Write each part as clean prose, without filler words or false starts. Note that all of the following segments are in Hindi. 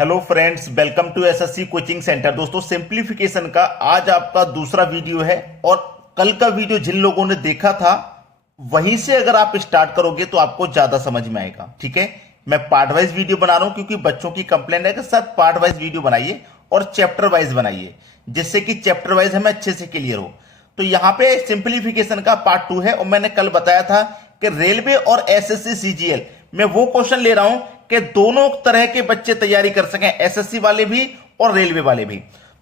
Hello friends, welcome to SSC coaching centre. दोस्तों, सिंप्लीफिकेशन का आज आपका दूसरा वीडियो है और कल का वीडियो जिन लोगों ने देखा था वहीं से अगर आप स्टार्ट करोगे तो आपको ज्यादा समझ में आएगा। ठीक है, मैं पार्ट वाइज वीडियो बना रहा हूं क्योंकि बच्चों की कंप्लेंट है कि सर पार्ट वाइज वीडियो बनाइए और चैप्टर वाइज बनाइए, जिससे कि चैप्टर वाइज हमें अच्छे से क्लियर हो। तो यहां पे सिंप्लीफिकेशन का पार्ट 2 है और मैंने कल बताया था कि रेलवे और एसएससी सीजीएल में वो क्वेश्चन ले रहा हूं कि दोनों तरह के बच्चे तैयारी कर सकें, एसएससी वाले भी और रेलवे वाले भी।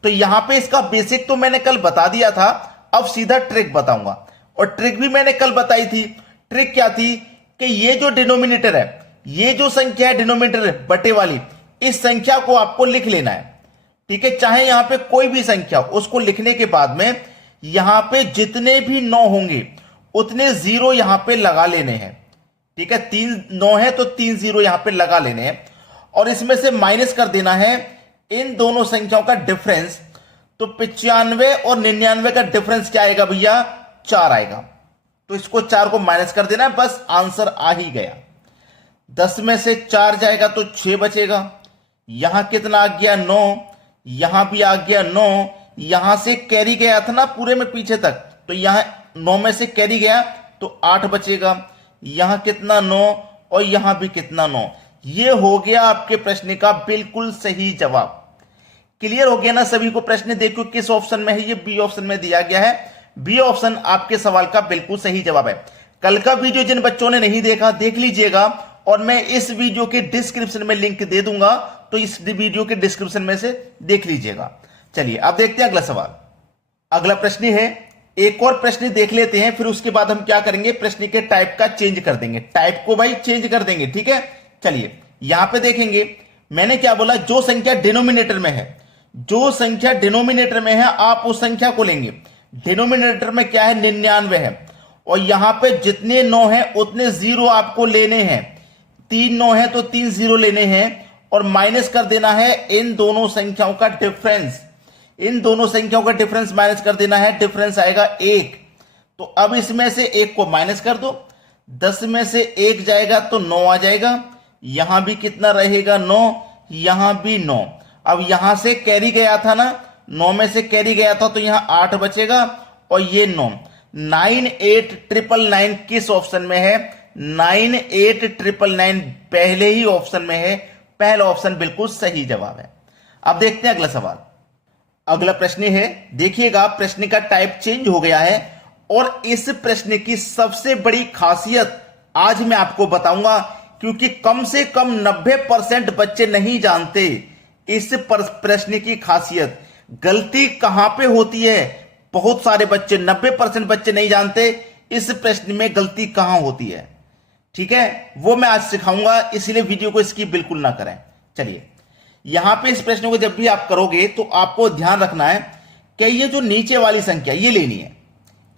तो यहां पे इसका बेसिक तो मैंने कल बता दिया था, अब सीधा ट्रिक बताऊंगा। और ट्रिक भी मैंने कल बताई थी। ट्रिक क्या थी कि ये जो डिनोमिनेटर है, ये जो संख्या है डिनोमिनेटर है बटे वाली, इस संख्या को आपको लिख लेना है। ठीक है, चाहे यहां पे कोई भी संख्या, उसको लिखने के बाद में यहां पे जितने भी 9 होंगे उतने जीरो यहां पे लगा लेने हैं। ठीक है, 3 9 है तो 3 जीरो यहां पे लगा लेने हैं और इसमें से माइनस कर देना है इन दोनों संख्याओं का डिफरेंस। तो 95 और 99 का डिफरेंस क्या आएगा भैया? 4 आएगा। तो इसको 4 को माइनस कर देना है, बस आंसर आ ही गया। 10 में से 4 जाएगा तो 6 बचेगा। यहां कितना आ गया? 9। यहां भी आ गया 9। यहां से कैरी गया था ना पूरे में पीछे तक, तो यहां 9 में से कैरी गया तो 8 बचेगा। यहां कितना? 9। और यहां भी कितना? 9। ये हो गया आपके प्रश्न का बिल्कुल सही जवाब। क्लियर हो गया ना सभी को? प्रश्न देखो किस ऑप्शन में है, ये बी ऑप्शन में दिया गया है। बी ऑप्शन आपके सवाल का बिल्कुल सही जवाब है। कल का वीडियो जिन बच्चों ने नहीं देखा देख लीजिएगा और मैं इस वीडियो के डिस्क्रिप्शन में लिंक दे दूंगा, तो इस वीडियो के डिस्क्रिप्शन में से देख लीजिएगा। चलिए अब देखते हैं अगला सवाल। अगला प्रश्न है, एक और प्रश्न देख लेते हैं, फिर उसके बाद हम क्या करेंगे, प्रश्न के टाइप का चेंज कर देंगे। टाइप को भाई चेंज कर देंगे। ठीक है, चलिए यहां पे देखेंगे मैंने क्या बोला, जो संख्या डिनोमिनेटर में है, जो संख्या डिनोमिनेटर में है आप उस संख्या को लेंगे। डिनोमिनेटर में क्या है? 99 है और यहां पे जितने 9 हैं उतने जीरो आपको लेने हैं। 3 9 है तो 3 जीरो लेने हैं और माइनस कर देना है इन दोनों संख्याओं का डिफरेंस। इन दोनों संख्याओं का डिफरेंस माइनस कर देना है, डिफरेंस आएगा 1। तो अब इसमें से 1 को माइनस कर दो। 10 में से 1 जाएगा तो 9 आ जाएगा। यहां भी कितना रहेगा? 9। यहां भी 9। अब यहां से कैरी गया था ना, 9 में से कैरी गया था तो यहां 8 बचेगा और ये 9। 98999 किस ऑप्शन में है? 98999 पहले ही ऑप्शन में है। पहला ऑप्शन बिल्कुल सही जवाब है। अब देखते हैं अगला सवाल। अगला प्रश्न है, देखिएगा प्रश्न का टाइप चेंज हो गया है और इस प्रश्न की सबसे बड़ी खासियत आज मैं आपको बताऊंगा, क्योंकि कम से कम 90% बच्चे नहीं जानते इस प्रश्न की खासियत। गलती कहां पे होती है? बहुत सारे बच्चे 90% बच्चे नहीं जानते इस प्रश्न में गलती कहां होती है। ठीक है, वो मैं आज सिखाऊंगा, इसलिए वीडियो को स्किप बिल्कुल ना करें। चलिए यहां पे इस प्रश्न को जब भी आप करोगे तो आपको ध्यान रखना है कि ये जो नीचे वाली संख्या ये लेनी है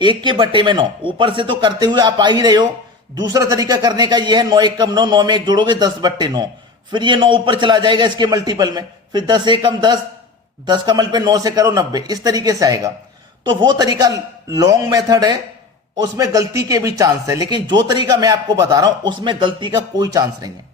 1 के बटे में 9। ऊपर से तो करते हुए आप आ ही रहे हो। दूसरा तरीका करने का ये है 9 1 कम 9, 9 में 1 जोड़ोगे 10 बट्टे 9, फिर ये 9 ऊपर चला जाएगा इसके मल्टीपल में, फिर 10 1 कम 10, 10 का मल्टीपल 9 से करो 90, इस तरीके से आएगा। तो वो तरीका लॉन्ग मेथड है, उसमें गलती के भी चांस है, लेकिन जो तरीका मैं आपको बता रहा हूं उसमें गलती का कोई चांस नहीं है।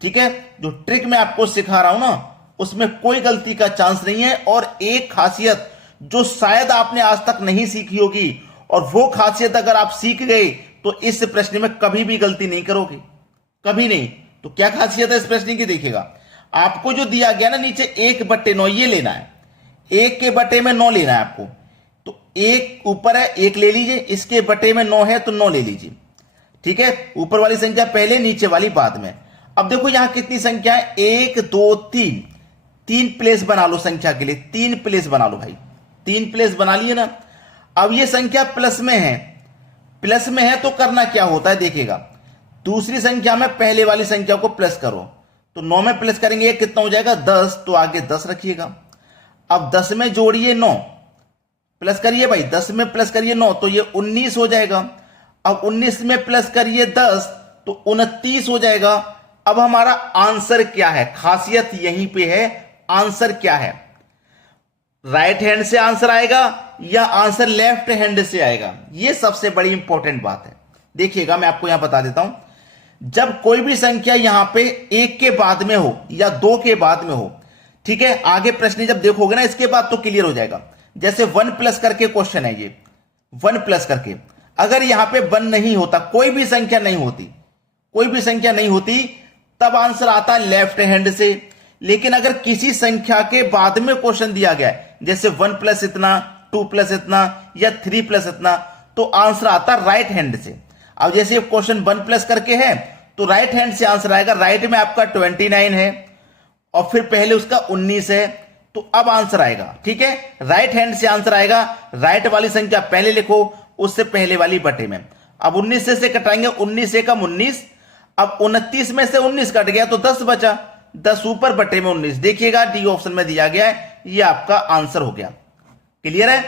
ठीक है, जो ट्रिक मैं आपको सिखा रहा हूं ना उसमें कोई गलती का चांस नहीं है। और एक खासियत जो शायद आपने आज तक नहीं सीखी होगी, और वो खासियत अगर आप सीख गए तो इस प्रश्न में कभी भी गलती नहीं करोगे, कभी नहीं। तो क्या खासियत है इस प्रश्न की? देखिएगा, आपको जो दिया गया ना नीचे 1 बट्टे 9 ये लेना है। 1 के बटे में 9 लेना है आपको। तो 1 ऊपर है 1 ले लीजिए, इसके बटे में 9 है तो 9 ले लीजिए। ठीक है, ऊपर वाली संख्या पहले, नीचे वाली बाद में। अब देखो यहां कितनी संख्या है? 1 2 3। 3 प्लेस बना लो संख्या के लिए, 3 प्लेस बना लो भाई। 3 प्लेस बना लिए ना। अब ये संख्या प्लस में है, प्लस में है तो करना क्या होता है देखिएगा, दूसरी संख्या में पहले वाली संख्या को प्लस करो। तो 9 में प्लस करेंगे ये कितना हो जाएगा? 10, तो आगे 10 रखिएगा। अब 10 में जोड़िए 9, प्लस करिए भाई, 10 में प्लस करिए 9 तो ये 19 हो जाएगा। अब 19 में प्लस करिए 10 तो 29 हो जाएगा। अब हमारा आंसर क्या है? खासियत यहीं पे है। आंसर क्या है? राइट हैंड से आंसर आएगा या आंसर लेफ्ट हैंड से आएगा? ये सबसे बड़ी इंपॉर्टेंट बात है। देखिएगा मैं आपको यहां बता देता हूं। जब कोई भी संख्या यहां पे एक के बाद में हो या दो के बाद में हो, ठीक है, आगे प्रश्न जब देखोगे ना इसके बाद तो क्लियर हो जाएगा। जैसे 1 प्लस करके क्वेश्चन है ये, 1 प्लस करके, अगर यहां पे 1 नहीं होता, कोई भी संख्या नहीं होती, कोई भी संख्या नहीं होती, तब आंसर आता है लेफ्ट हैंड से। लेकिन अगर किसी संख्या के बाद में क्वेश्चन दिया गया है, जैसे 1 प्लस इतना, 2 प्लस इतना या 3 प्लस इतना, तो आंसर आता है राइट हैंड से। अब जैसे क्वेश्चन 1 प्लस करके है तो राइट हैंड से आंसर आएगा। राइट में आपका 29 है और फिर पहले उसका 19 है, तो अब आंसर आएगा, ठीक है, राइट हैंड से आंसर आएगा। राइट वाली संख्या पहले लिखो, उससे पहले वाली बटे में। अब 19 से कटाएंगे, 19 से कम 19, अब 29 में से 19 कट गया तो 10 बचा, 10 ऊपर बटे में 19। देखिएगा डी ऑप्शन में दिया गया है, ये आपका आंसर हो गया। क्लियर है?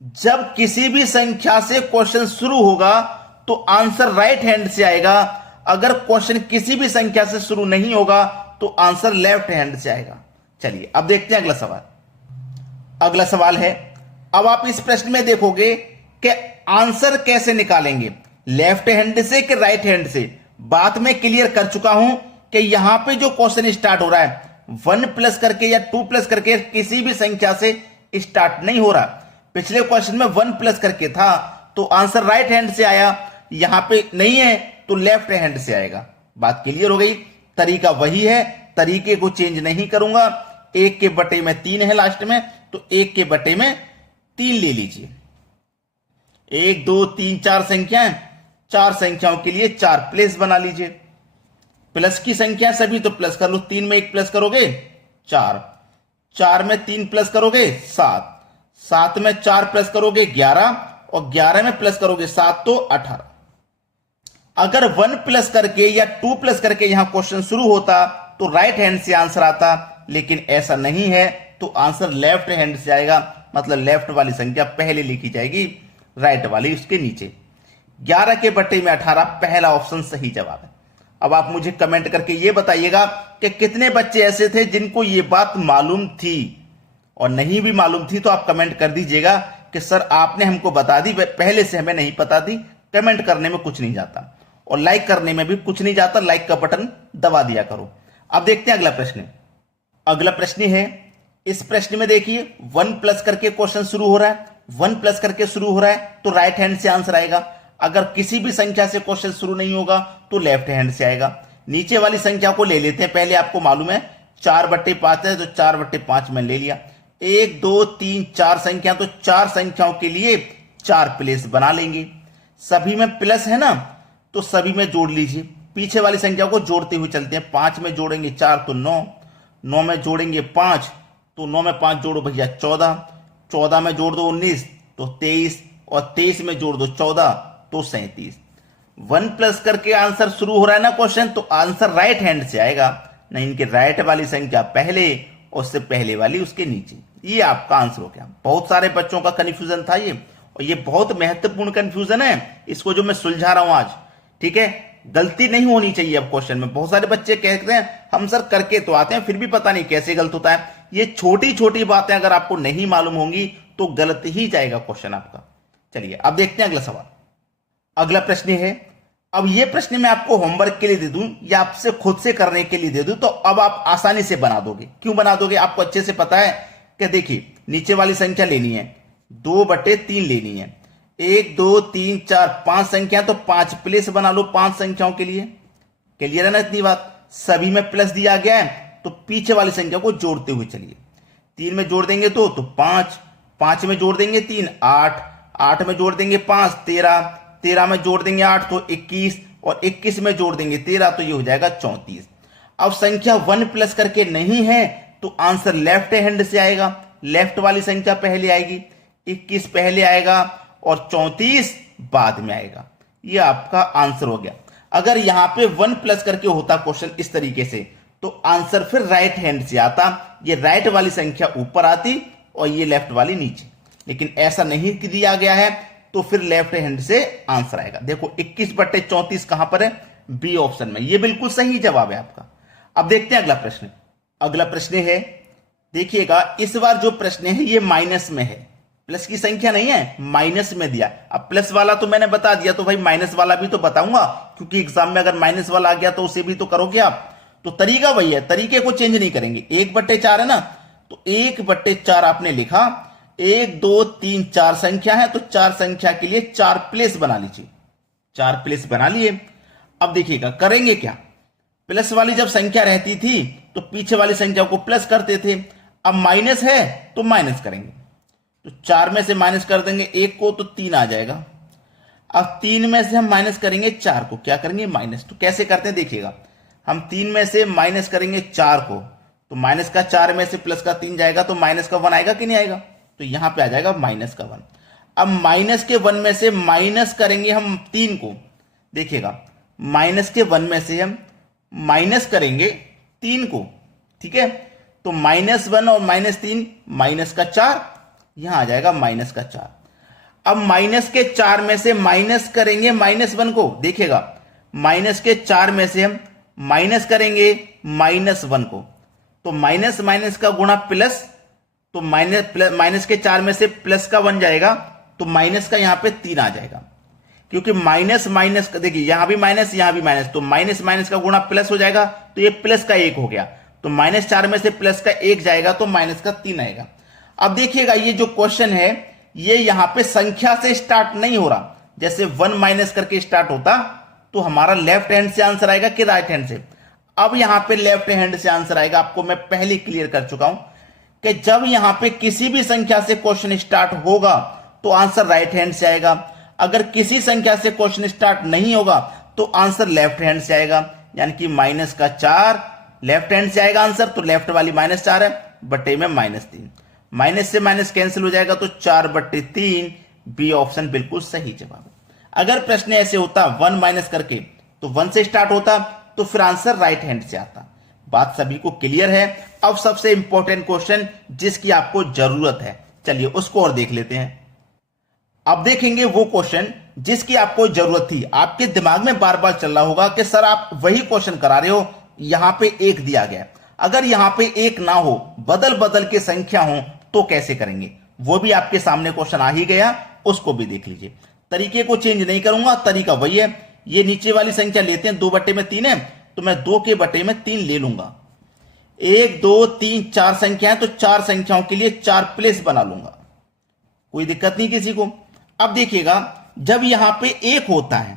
जब किसी भी संख्या से क्वेश्चन शुरू होगा तो आंसर राइट हैंड से आएगा। अगर क्वेश्चन किसी भी संख्या से शुरू नहीं होगा तो आंसर लेफ्ट हैंड से आएगा। चलिए अब देखते हैं अगला सवाल। अगला सवाल है, अब आप इस प्रश्न में देखोगे कि आंसर कैसे निकालेंगे, लेफ्ट हैंड से कि राइट हैंड से। बात मैं क्लियर कर चुका हूं कि यहां पे जो क्वेश्चन स्टार्ट हो रहा है 1 प्लस करके या 2 प्लस करके किसी भी संख्या से स्टार्ट नहीं हो रहा। पिछले क्वेश्चन में 1 प्लस करके था तो आंसर राइट हैंड से आया, यहां पे नहीं है तो लेफ्ट हैंड से आएगा। बात क्लियर हो गई? तरीका वही है, तरीके को चेंज नहीं करूंगा। 1 के बटे में 3 है लास्ट में, तो 1 के बटे में 3 ले लीजिए। 1 2 3 4 संख्याएं, 4 संख्याओं के लिए 4 प्लेस बना लीजिए। प्लस की संख्या सभी तो प्लस कर लो, 3 में 1 प्लस करोगे 4, 4 में 3 प्लस करोगे 7, 7 में 4 प्लस करोगे 11 और 11 में प्लस करोगे 7 तो 18। अगर 1 प्लस करके या 2 प्लस करके यहां क्वेश्चन शुरू होता तो राइट हैंड से आंसर आता, लेकिन ऐसा नहीं है तो आंसर लेफ्ट हैंड से आएगा। मतलब लेफ्ट वाली संख्या पहले लिखी जाएगी, राइट वाली उसके नीचे। 11 के बटे में 18 पहला ऑप्शन सही जवाब है। अब आप मुझे कमेंट करके ये बताइएगा कि कितने बच्चे ऐसे थे जिनको ये बात मालूम थी, और नहीं भी मालूम थी तो आप कमेंट कर दीजिएगा कि सर आपने हमको बता दी, पहले से हमें नहीं पता थी। कमेंट करने में कुछ नहीं जाता और लाइक करने में भी कुछ नहीं जाता, लाइक का बटन दबा दिया करो। अब देखते हैं अगला प्रश्न। अगला प्रश्न है, इस प्रश्न में देखिए 1 प्लस करके क्वेश्चन शुरू हो रहा है, 1 प्लस करके शुरू हो रहा है तो राइट हैंड से आंसर आएगा। अगर किसी भी संख्या से क्वेश्चन शुरू नहीं होगा तो लेफ्ट हैंड से आएगा। नीचे वाली संख्या को ले लेते हैं पहले, आपको मालूम है 4/5 है तो 4/5 में ले लिया। 1 2 3 4 संख्या, तो 4 संख्याओं के लिए 4 प्लेस बना लेंगे। सभी में प्लस है ना तो सभी में जोड़ लीजिए। पीछे वाली संख्या को जोड़ते हुए चलते हैं। 5 में जोड़ेंगे 4 तो 9, 9 में जोड़ेंगे 5 तो 9 में 5 जोड़ो भैया 14, 14 में जोड़ दो 19 तो 23 और 23 में जोड़ दो 14 तो 37। 1 प्लस करके आंसर शुरू हो रहा है ना क्वेश्चन, तो आंसर राइट हैंड से आएगा। नहीं, इनके राइट वाली संख्या पहले और उससे पहले वाली उसके नीचे। ये आपका आंसर हो गया। बहुत सारे बच्चों का कंफ्यूजन था ये, और ये बहुत महत्वपूर्ण कंफ्यूजन है, इसको जो मैं सुलझा रहा हूं आज, ठीक है। गलती नहीं होनी चाहिए अब क्वेश्चन में। बहुत सारे बच्चे कहते हैं हम सर करके तो आते हैं फिर भी पता नहीं कैसे गलत होता है। ये छोटी छोटी बातें अगर आपको नहीं मालूम होंगी तो गलत ही जाएगा क्वेश्चन आपका। चलिए अब देखते हैं अगला सवाल। अगला प्रश्न है, अब ये प्रश्न मैं आपको होमवर्क के लिए दे दूं या आपसे खुद से करने के लिए दे दूं, तो अब आप आसानी से बना दोगे। क्यों बना दोगे? आपको अच्छे से पता है कि देखिए नीचे वाली संख्या लेनी है, 2/3 लेनी है। 1 2 3 4 5 संख्या, तो 5 प्लेस बना लो 5 संख्याओं के लिए। क्लियर है ना इतनी बात? सभी में प्लस दिया गया है तो पीछे वाली संख्या को जोड़ते हुए चलिए। 3 में जोड़ देंगे तो 5, 5 में जोड़ देंगे 3 8, 8 में जोड़ देंगे 5 13, 13 में जोड़ देंगे 8 तो 21 और 21 में जोड़ देंगे 13 तो ये हो जाएगा 34। अब संख्या 1 प्लस करके नहीं है तो आंसर लेफ्ट हैंड से आएगा। लेफ्ट वाली संख्या पहले आएगी, 21 पहले आएगा और 34 बाद में आएगा। ये आपका आंसर हो गया। अगर यहां पे 1 प्लस करके होता क्वेश्चन इस तरीके से तो आंसर फिर राइट हैंड से आता। ये राइट वाली संख्या ऊपर आती और ये लेफ्ट वाली नीचे, लेकिन ऐसा नहीं दिया गया है तो फिर लेफ्ट हैंड से आंसर आएगा। देखो 21/34 कहां पर है? बी ऑप्शन में। ये बिल्कुल सही जवाब है आपका। अब देखते हैं अगला प्रश्न। अगला प्रश्न है, देखिएगा इस बार जो प्रश्न है ये माइनस में है, प्लस की संख्या नहीं है, माइनस में दिया। अब प्लस वाला तो मैंने बता दिया, तो भाई माइनस वाला भी तो बताऊंगा, क्योंकि एग्जाम में अगर माइनस वाला आ गया तो उसे भी तो करोगे आप। तो तरीका वही है, तरीके को चेंज नहीं करेंगे। 1/4 है ना, तो 1/4 आपने लिखा। 1 2 3 4 संख्या है, तो 4 संख्या के लिए 4 प्लेस बना लीजिए। 4 प्लेस बना लिए। अब देखिएगा करेंगे क्या, प्लस वाली जब संख्या रहती थी तो पीछे वाली संख्या को प्लस करते थे। अब माइनस है तो माइनस करेंगे, तो 4 में से माइनस कर देंगे 1 को, तो 3 आ जाएगा। अब 3 में से हम माइनस करेंगे 4 को, क्या करेंगे माइनस। तो कैसे करते हैं देखिएगा, हम 3 में से माइनस करेंगे 4 को, तो माइनस का 4 में से प्लस का 3 जाएगा, तो माइनस का 1 आएगा कि नहीं आएगा, तो यहां पे आ जाएगा माइनस का 1। अब माइनस के 1 में से माइनस करेंगे हम 3 को, देखिएगा माइनस के 1 में से हम माइनस करेंगे 3 को, ठीक है। तो -1 और -3 माइनस का 4, यहां आ जाएगा माइनस का 4। अब माइनस के 4 में से माइनस करेंगे -1 को, देखिएगा माइनस के 4 में से हम माइनस करेंगे -1 को, तो माइनस माइनस का गुणा प्लस, तो माइनस के 4 में से प्लस का 1 जाएगा, तो माइनस का यहां पे 3 आ जाएगा। क्योंकि माइनस माइनस का देखिए यहां भी माइनस यहां भी माइनस, तो माइनस माइनस का गुणा प्लस हो जाएगा, तो ये प्लस का 1 हो गया। तो -4 में से प्लस का 1 जाएगा, तो माइनस का 3 आएगा। अब देखिएगा ये जो क्वेश्चन है ये यहां पे संख्या से स्टार्ट नहीं हो रहा। जैसे 1 माइनस करके स्टार्ट होता तो हमारा लेफ्ट हैंड से आंसर आएगा कि राइट हैंड से। अब यहां पे लेफ्ट हैंड से आंसर आएगा, आपको मैं पहले क्लियर कर चुका हूं कि जब यहां पे किसी भी संख्या से क्वेश्चन स्टार्ट होगा तो आंसर राइट हैंड से आएगा। अगर किसी संख्या से क्वेश्चन स्टार्ट नहीं होगा तो आंसर लेफ्ट हैंड से आएगा, यानी कि माइनस का 4 लेफ्ट हैंड से आएगा आंसर, तो लेफ्ट वाली -4 है, बटे में -3, माइनस से माइनस कैंसिल हो जाएगा, तो 4/3 बी ऑप्शन बिल्कुल सही जवाब है। अगर प्रश्न ऐसे होता 1 माइनस करके, तो 1 से स्टार्ट होता तो फिर आंसर राइट हैंड से आता। बात सभी को क्लियर है। अब सबसे इंपॉर्टेंट क्वेश्चन जिसकी आपको जरूरत है, चलिए उसको और देख लेते हैं। अब देखेंगे वो क्वेश्चन जिसकी आपको जरूरत थी। आपके दिमाग में बार बार चल रहा होगा कि सर आप वही क्वेश्चन करा रहे हो, यहां पे 1 दिया गया, अगर यहां पे 1 ना हो, बदल बदल के संख्या हो, तो कैसे करेंगे। वो भी आपके सामने क्वेश्चन आ ही गया, उसको भी देख लीजिए। तरीके को चेंज नहीं करूंगा, तरीका वही है। ये नीचे वाली संख्या लेते हैं, 2/3 है, तो मैं 2/3 ले लूंगा। 1 2 3 4 संख्या है, तो 4 संख्याओं के लिए 4 प्लेस बना लूंगा, कोई दिक्कत नहीं किसी को। अब देखिएगा जब यहां पे 1 होता है,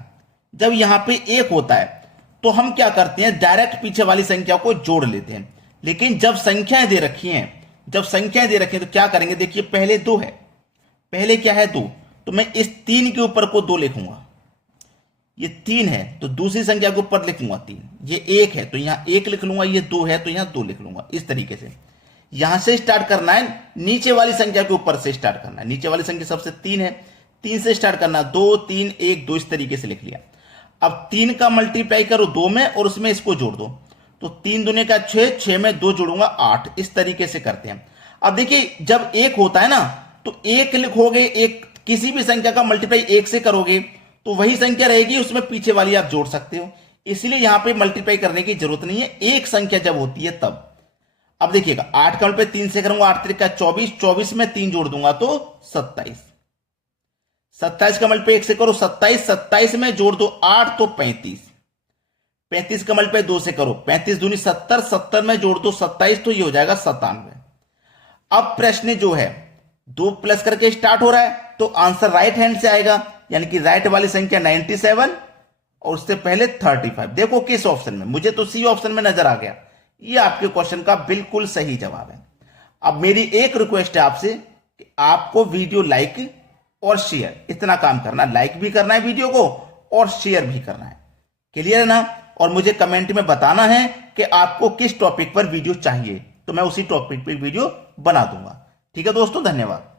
जब यहां पे 1 होता है तो हम क्या करते हैं, डायरेक्ट पीछे वाली संख्या को जोड़ लेते हैं। लेकिन जब संख्याएं दे रखी हैं, जब संख्याएं दे रखी हैं तो क्या करेंगे, देखिए पहले 2 है, पहले क्या है 2, तो मैं इस 3 के ऊपर को 2 लिखूंगा। ये 3 है तो दूसरी संख्या के ऊपर लिखूंगा 3। ये 1 है तो यहां 1 लिख लूंगा, ये 2 है तो यहां 2 लिख लूंगा। इस तरीके से यहां से स्टार्ट करना है, नीचे वाली संख्या के ऊपर से स्टार्ट करना है। नीचे वाली संख्या सबसे 3 है, 3 से स्टार्ट करना, 2 3 1 2, इस तरीके से लिख लिया। अब 3 का मल्टीप्लाई करो 2 में और उसमें इसको जोड़ दो, तो 3 दूने का 6, 6 में 2 जोड़ूंगा 8। इस तरीके से करते हैं। अब देखिए जब 1 होता है ना, तो 1 लिखोगे, एक किसी भी संख्या का मल्टीप्लाई 1 से करोगे तो वही संख्या रहेगी, उसमें पीछे वाली आप जोड़ सकते हो। इसलिए यहां पे मल्टीप्लाई करने की जरूरत नहीं है, एक संख्या जब होती है तब। अब देखिएगा 8 का मल्टीप्लाई 3 से करूंगा, 8 3 24, 24 में 3 जोड़ दूंगा तो 27। 27 का मल्टीप्लाई 1 से करो 27, 27 में जोड़ दो 8 तो 35। 35 का मल्टीप्लाई 2 से करो, 35 दूनी 70, 70 में जोड़ दो 27, तो ये हो जाएगा 97। अब प्रश्न जो है 2 प्लस करके स्टार्ट हो रहा है, तो आंसर राइट हैंड से आएगा, यानी कि राइट वाली संख्या 97 और उससे पहले 35। देखो किस ऑप्शन में, मुझे तो सी ऑप्शन में नजर आ गया। ये आपके क्वेश्चन का बिल्कुल सही जवाब है। अब मेरी एक रिक्वेस्ट है आपसे कि आपको वीडियो लाइक और शेयर, इतना काम करना, लाइक भी करना है वीडियो को और शेयर भी करना है। क्लियर है ना। और मुझे कमेंट में बताना है कि आपको किस टॉपिक पर वीडियो चाहिए, तो मैं उसी टॉपिक पर वीडियो बना दूंगा। ठीक है दोस्तों, धन्यवाद।